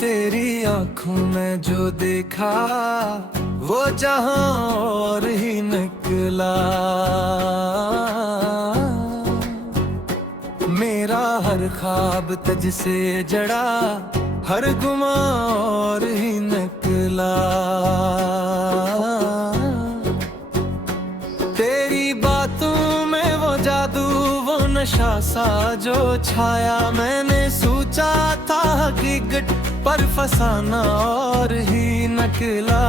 तेरी आंखों में जो देखा वो जहां और ही निकला। मेरा हर ख्वाब तुझसे जड़ा, हर गुमा और ही निकला। तेरी बातों में वो जादू, वो नशा सा जो छाया। मैंने सोचा था हकीकत पर फसाना और ही निकला।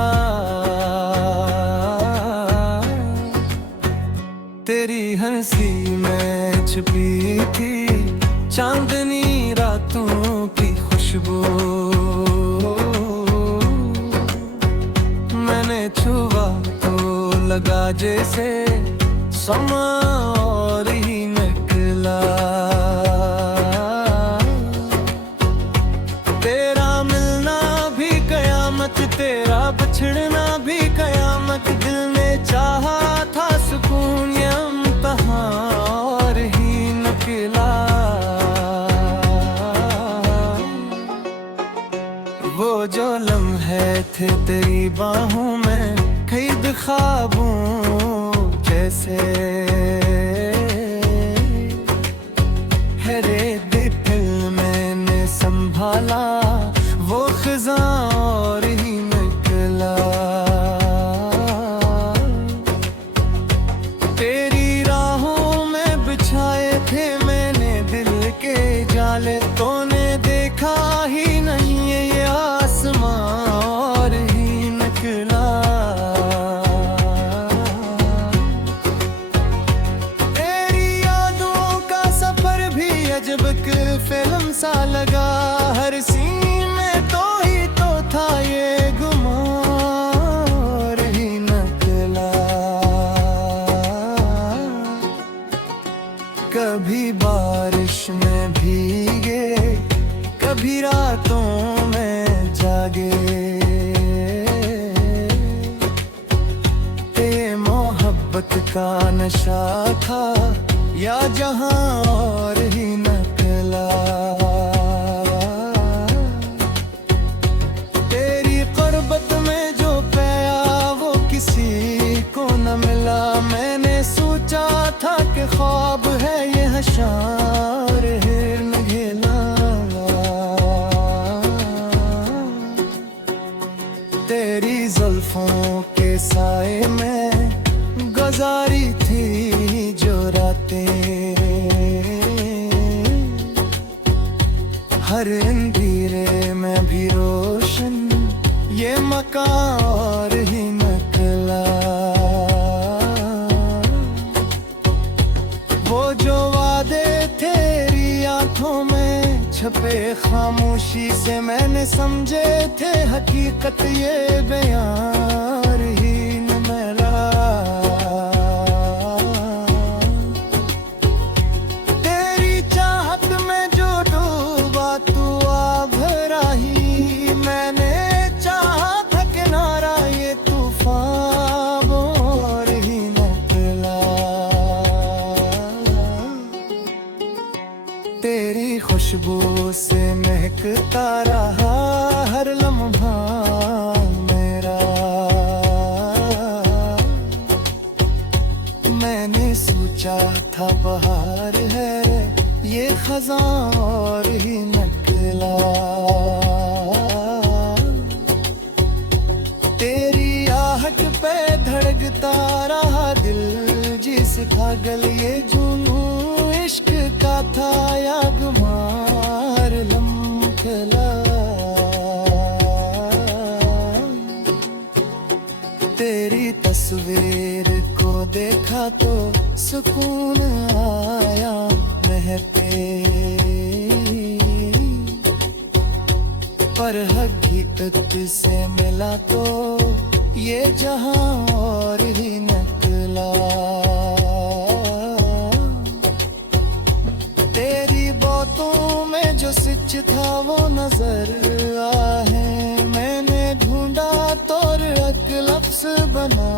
तेरी हंसी में छुपी थी चांदनी रातों की खुशबू। मैंने छुआ तो लगा जैसे समा और ही निकला। तेरा मिलना भी कयामत, तेरा बिछड़ना भी कयामत। दिल ने चाहा था सुकून, ये इम्तिहान और ही निकला। वो जो लम्हे थे तेरी बाहों में, कैद ख्वाबों जैसे। हरे दिल मैंने संभाला, वो खिज़ां और ही निकला। तेरी राहों में बिछाए थे मैंने दिल के जाले। तूने देखा ही नहीं ये आसमां और ही निकला। तेरी यादों का सफर भी अजब की फिल्म सा लगा। हर सीन में तो ही तो था ये गुमा और ही निकला। कभी बारिश में भीगे, कभी रातों में जागे। ये मोहब्बत का नशा था या जहां और ही निकला। तेरी क़ुर्बत में जो पाया वो किसी को न मिला। मैंने सोचा था कि ख्वाब है ये हशार है नघेला। तेरी जुल्फों के साए में गुजारी थी जो रातें। हर अंधेरे में भी रोशन ये मकान और ही निकला। वो जो वादे तेरी आंखों में छपे खामोशी से, मैंने समझे थे हकीकत ये बयान ही न मिला। तेरी चाहत में जो डूबा तू आ भरा ही। मैंने चाहा था किनारा ये तूफान और ही निकला। तेरी खुशबू से महकता रहा हर लम्हा मेरा। मैंने सोचा था बहार है ये खज़ां और ही निकला। तेरी आहट पे धड़कता रहा दिल जिस पागल। ये जुनून इश्क का था या गुमार लम्खला। तेरी तस्वीर को देखा तो सुकून आया महके। पर हकीकत से मिला तो ये जहां और ही निकला। तेरी बातों में जो सच था वो नजर आए। मैंने ढूंढा तो एक लफ्ज़ बना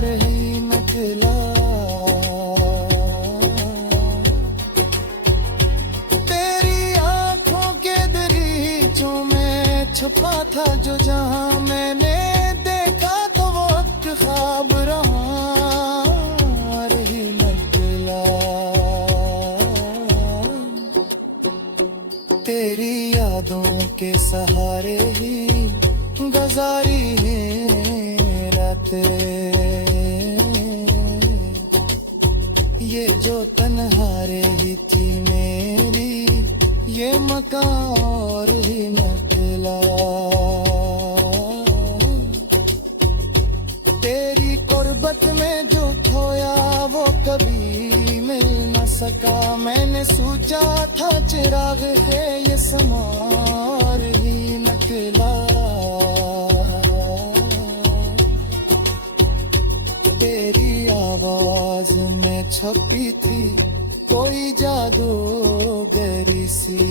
रही निकला। तेरी आंखों के दरीचों में था जो जहां मैंने देखा तो वो एक ख्वाब रहा रही निकला। तेरी यादों के सहारे ही गुजारी है रातें, ये जो तन्हा रही थी मेरी ये मकान और ही निकला। तेरी कुर्बत में जो खोया वो कभी मिल न सका। मैंने सोचा था चिराग है ये समा और ही निकला। तेरी आवाज में छपी थी कोई जादूगरी सी।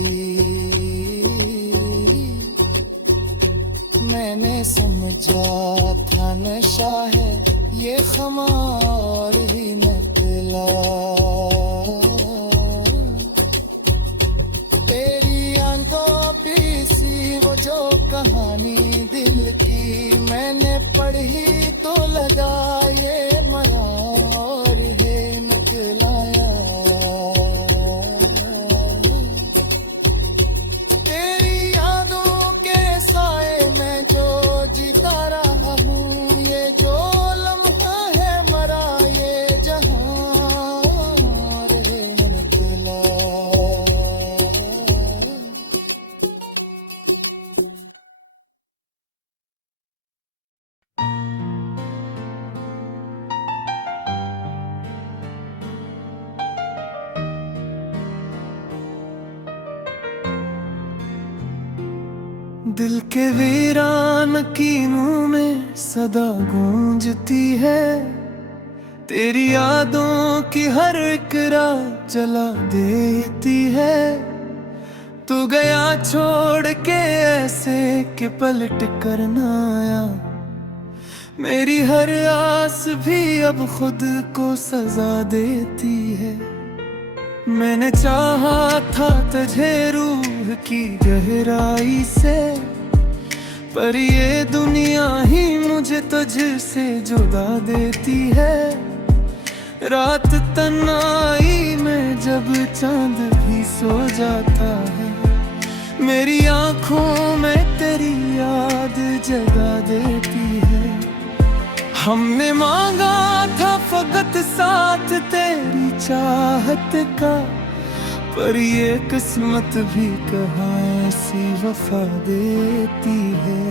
मैंने समझा था नशा है ये खमार ही निकला। तेरी आंखों पे सी वो जो कहानी दिल की मैंने पढ़ी तो लगा ये मरार है निकलाया। तेरी यादों के साए में जो जीता रहा हूँ, ये जो लम्हा है मरा ये जहां रे निकला। दिल के वीरान कीनों में सदा गूंजती है। तेरी यादों की हर एक रात जला देती है। तू गया छोड़ के ऐसे कि पलट कर ना आया। मेरी हर आस भी अब खुद को सजा देती है। मैंने चाहा था तुझे रूह की गहराई से, पर ये दुनिया ही मुझे तुझसे जुदा देती है। रात तन्हाई में जब चांद भी सो जाता है, मेरी आंखों में तेरी याद जगा देती है। हमने मांगा था फकत साथ तेरी चाहत का, पर ये किस्मत भी कहाँ ऐसी वफा देती है।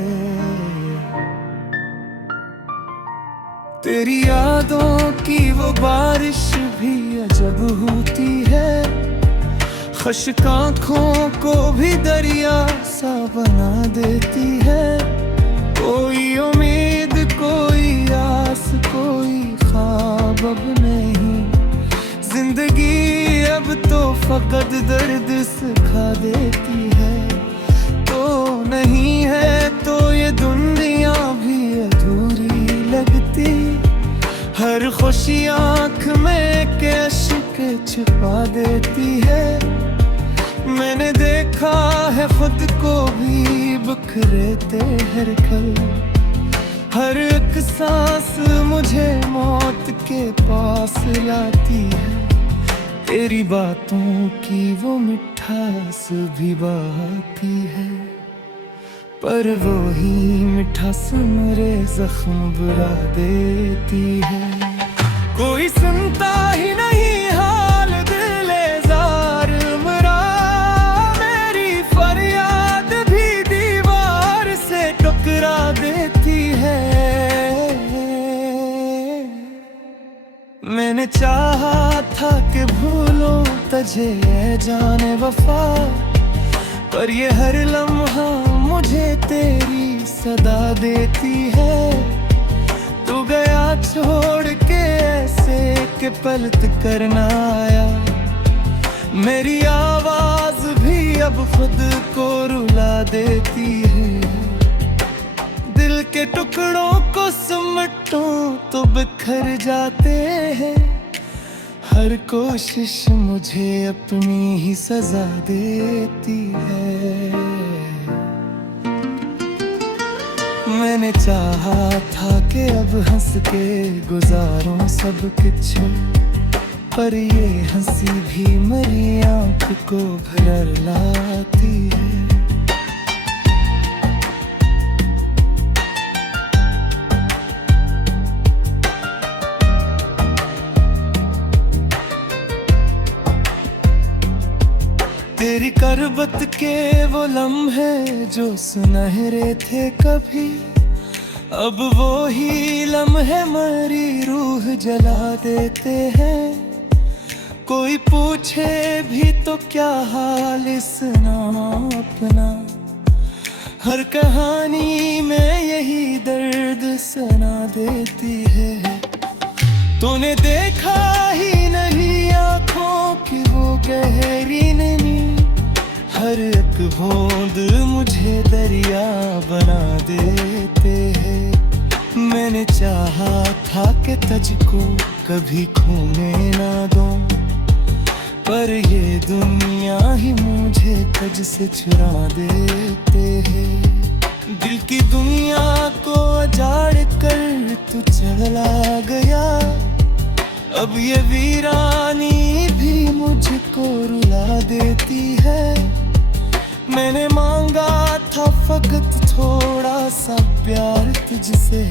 तेरी यादों की वो बारिश भी अजब होती है, खश्क आँखों को भी दरिया सा बना देती है। कोई उम्मीद कोई आस कोई ख्वाब अब नहीं, जिंदगी अब तो फकत दर्द सिखा देती है। तो नहीं है तो ये दुनिया भी अधूरी लगती, हर खुशी आँख में के अश्क छिपा देती है। मैंने देखा है खुद को भी बिखरते हर पल, हर एक सांस मुझे मौत के पास लाती है। तेरी बातों की वो मिठास भी बाकी है, पर वो ही मिठास मेरे जख्म बुला देती है। कोई सुनता ही नहीं हाल दिलेज़ार मेरा, मेरी फरियाद भी दीवार से टकरा देती है। मैंने चाहा था कि भूलूं तुझे ये जाने वफा, पर ये हर लम्हा मुझे तेरी सदा देती है। तू गया छोड़ के ऐसे कि पलट कर ना आया, मेरी आवाज भी अब खुद को रुला देती है। दिल के टुकड़ों को समेटूं तो बिखर जाते हैं, हर कोशिश मुझे अपनी ही सजा देती है। मैंने चाहा था कि अब हंस के गुजारूं सब कुछ, पर ये हंसी भी मेरी आंख को भर लाती है। तेरी करबत के वो लम्हे जो सुनहरे थे कभी, अब वो ही लम्हे मेरी रूह जला देते हैं। कोई पूछे भी तो क्या हाल सुना अपना, हर कहानी में यही दर्द सुना देती है। तूने देखा ही नहीं आँखों की वो गहरी नैनी, हर एक बूंद मुझे दरिया बना देते हैं। मैंने चाहा था कि तुझको कभी खोने ना दूं, पर ये दुनिया ही मुझे तुझ से चुरा देते हैं। दिल की दुनिया को उजाड़ कर तू चला गया, अब ये वीरानी भी मुझको रुला देती है। मैंने मांगा था फकत थोड़ा सा प्यार तुझसे,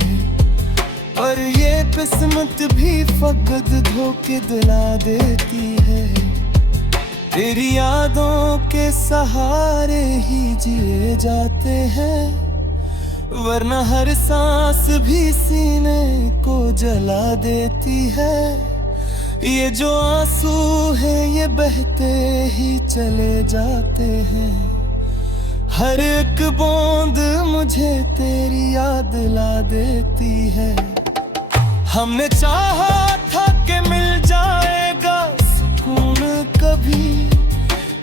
और ये किस्मत भी फकत धोखे दिला देती है। तेरी यादों के सहारे ही जिए जाते हैं, वरना हर सांस भी सीने को जला देती है। ये जो आंसू है ये बहते ही चले जाते हैं, हर एक बूंद मुझे तेरी याद ला देती है। हमने चाहा था कि मिल जाएगा सुकून कभी,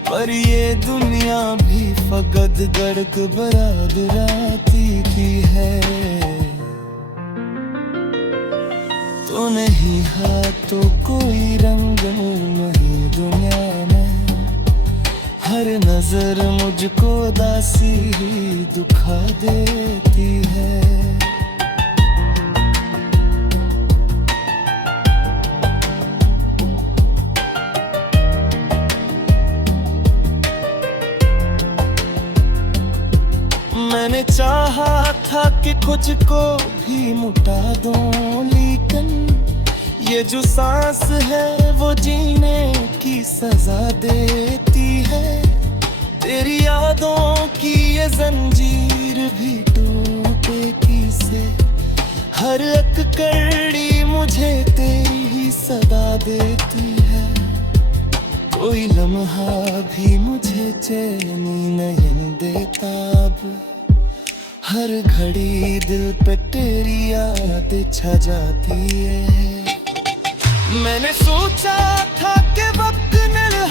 पर ये दुनिया भी फकत गर्क बरादराती की है। तो नहीं है तो कोई रंग नहीं दुनिया में, हर नजर मुझको दासी ही दुखा देती है। मैंने चाहा था कि खुद को भी मुटा दूं, लेकिन ये जो सांस है वो जीने की सजा देती है। तेरी यादों की ये जंजीर भी टूटेगी से, हर एक कड़ी मुझे तेरी ही सदा देती है। कोई लम्हा भी मुझे चैनी नहीं देता अब, हर घड़ी दिल पे तेरी याद छा जाती है। मैंने सोचा था कि वक्त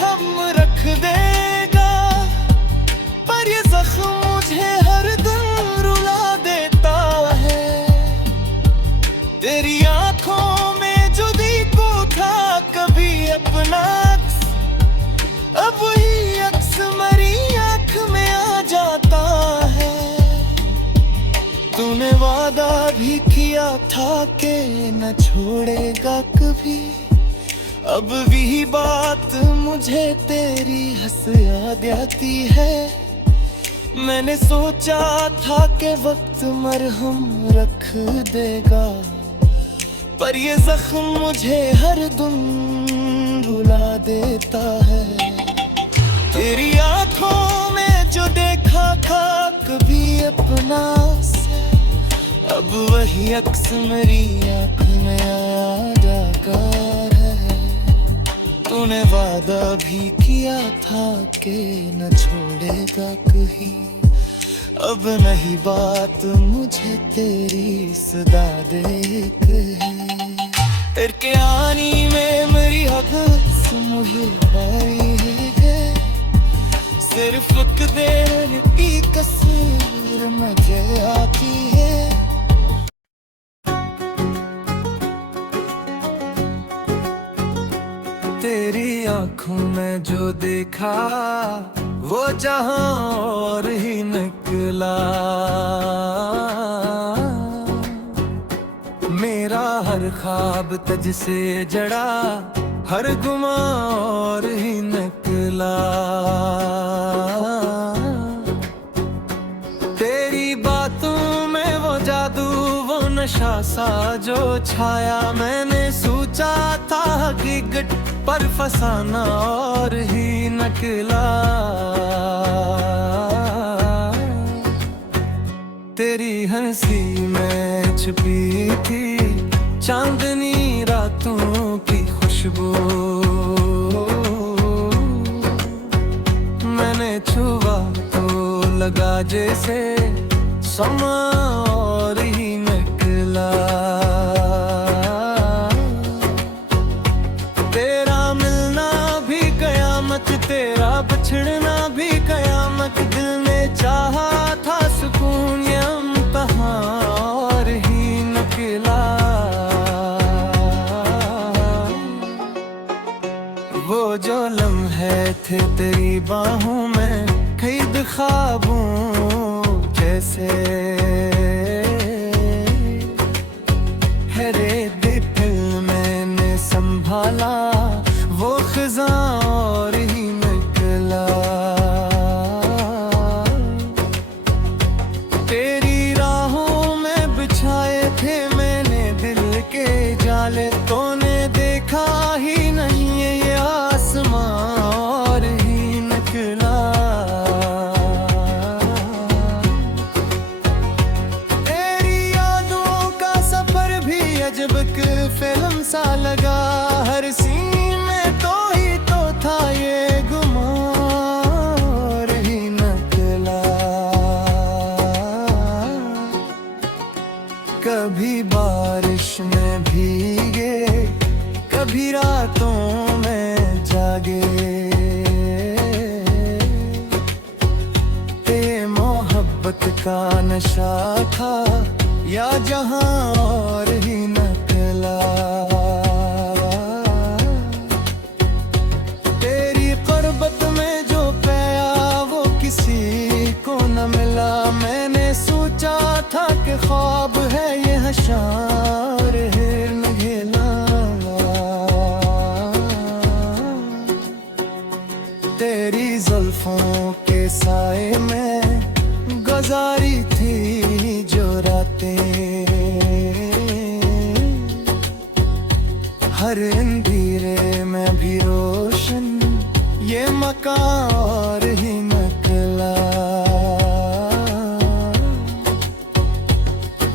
हम रख देगा, पर ये जख्म मुझे हर दिन रुला देता है। तेरी आंखों में जो देखो था कभी अपना अक्स, अब वही अक्स मेरी आंख में आ जाता है। तूने वादा भी किया था कि न छोड़ेगा कभी, अब भी बात मुझे तेरी हंस याद आती है। मैंने सोचा था कि वक्त मरहम रख देगा, पर ये जख्म मुझे हर दिन रुला देता है। तेरी आंखों में जो देखा था कभी अपना से, अब वही अक्स मेरी आँख में आया जाकर है। तूने वादा भी किया था कि न छोड़ेगा कहीं, अब नहीं बात मुझे तेरी सदा देख है। तेरे के आनी में मेरी हक मुझे आई है, सिर्फ देर की कसर मुझे आती है। तेरी आंखों में जो देखा वो जहां और ही निकला। हर ख्वाब तुझसे जड़ा, हर गुमा और ही निकला। तेरी बातों में वो जादू, वो नशा सा जो छाया, मैंने सोचा था हकीकत पर फसाना और ही निकला। तेरी हंसी में छुपी थी चांदनी रातों की खुशबू, मैंने छुआ तो लगा जैसे समा और ही निकला। तेरा मिलना भी कयामत, तेरा बिछड़ना भी कयामत, दिल ने चाहा था सुकून ये इम्तिहान और ही निकला। वो जो लम्हे थे तेरी बाहों में कैद ख्वाबों जैसे, हरे दिल मैंने संभाला वो खिज़ां और ही निकला। तेरी राहों में बिछाए थे मैंने दिल के जाले, तूने देखा ही नहीं ये आसमां और ही निकला। तेरी यादों का सफर भी अजब की फिल्म सा लगा, हर सीन में तो ही तो था ये गुमा और ही निकला। कभी बारिश में भीगे, कभी रातों में जागे, ये मोहब्बत का नशा था या जहां और ही निकला। तेरी क़ुर्बत में जो पाया वो किसी को न मिला, मैंने सोचा था कि ख्वाब है ये हशार है नघेला। तेरी जुल्फों के साए में गुजारी थी जो रातें, हर अंधेरे में भी रोशन ये मकान और ही निकला।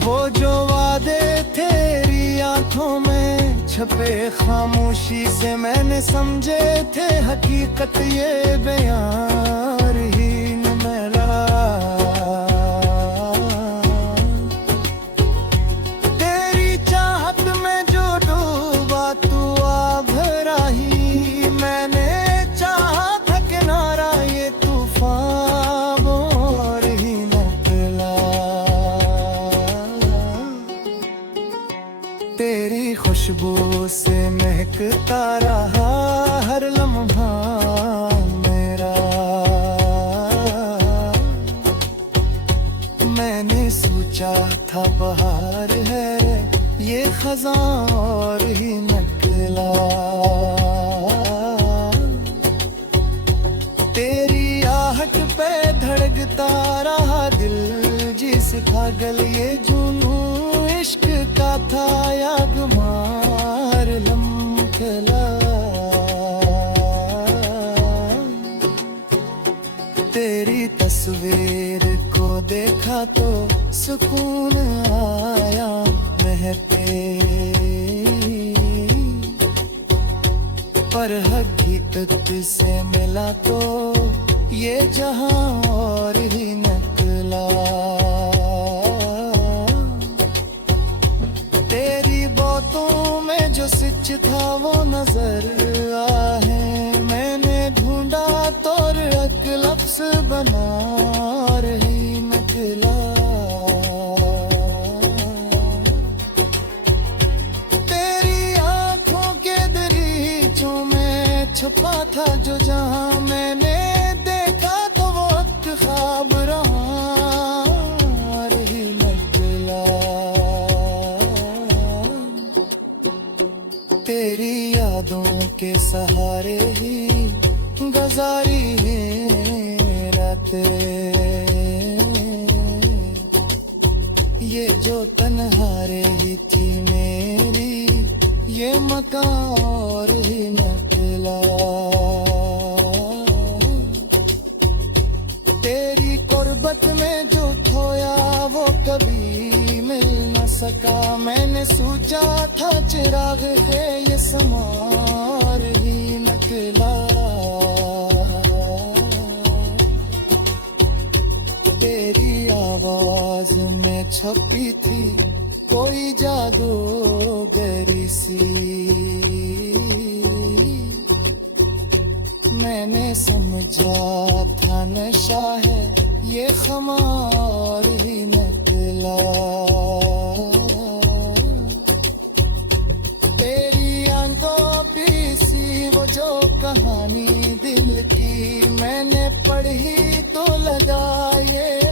वो जो वादे तेरी आंखों में छपे खामोशी से, मैंने समझे थे हकीकत ये बयान ही न मिला। तेरी चाहत में जो डूबा तू भरा ही, मैंने चाहा था किनारा ये तूफान और ही निकला। तेरी खुशबू से महकता रहा हर लम्हा मेरा, मैंने सोचा था बहार है ये खज़ां और ही निकला। तेरी आहट पे धड़कता रहा दिल जिस पागल, ये जुनून इश्क का था या गुमार लम्हला। तेरी तस्वीर को देखा तो सुकून आया महके, पर हकीकत से मिला तो ये जहां और ही निकला। तेरी बातों में जो सच था वो नजर आए, मैंने ढूंढा तो एक लफ्ज़ बना रही निकला। तेरी आंखों के दरीचों में छुपा था जो जहां, मैंने देखा तो वो ख्वाब रहा रही निकला। सहारे ही गुजारी है रातें। ये जो तन्हा रही थी मेरी, ये मकान और ही निकला। तेरी कुर्बत में जो खोया वो कभी मिल न सका। मैंने सोचा था चिराग है ये समार ही निकला। तेरी आवाज में छपी थी कोई जादूगरी सी। मैंने समझा था नशा है ये खमार ही निकला। तेरी आंखों पे सी वो जो कहानी दिल की मैंने पढ़ी तो लगा ये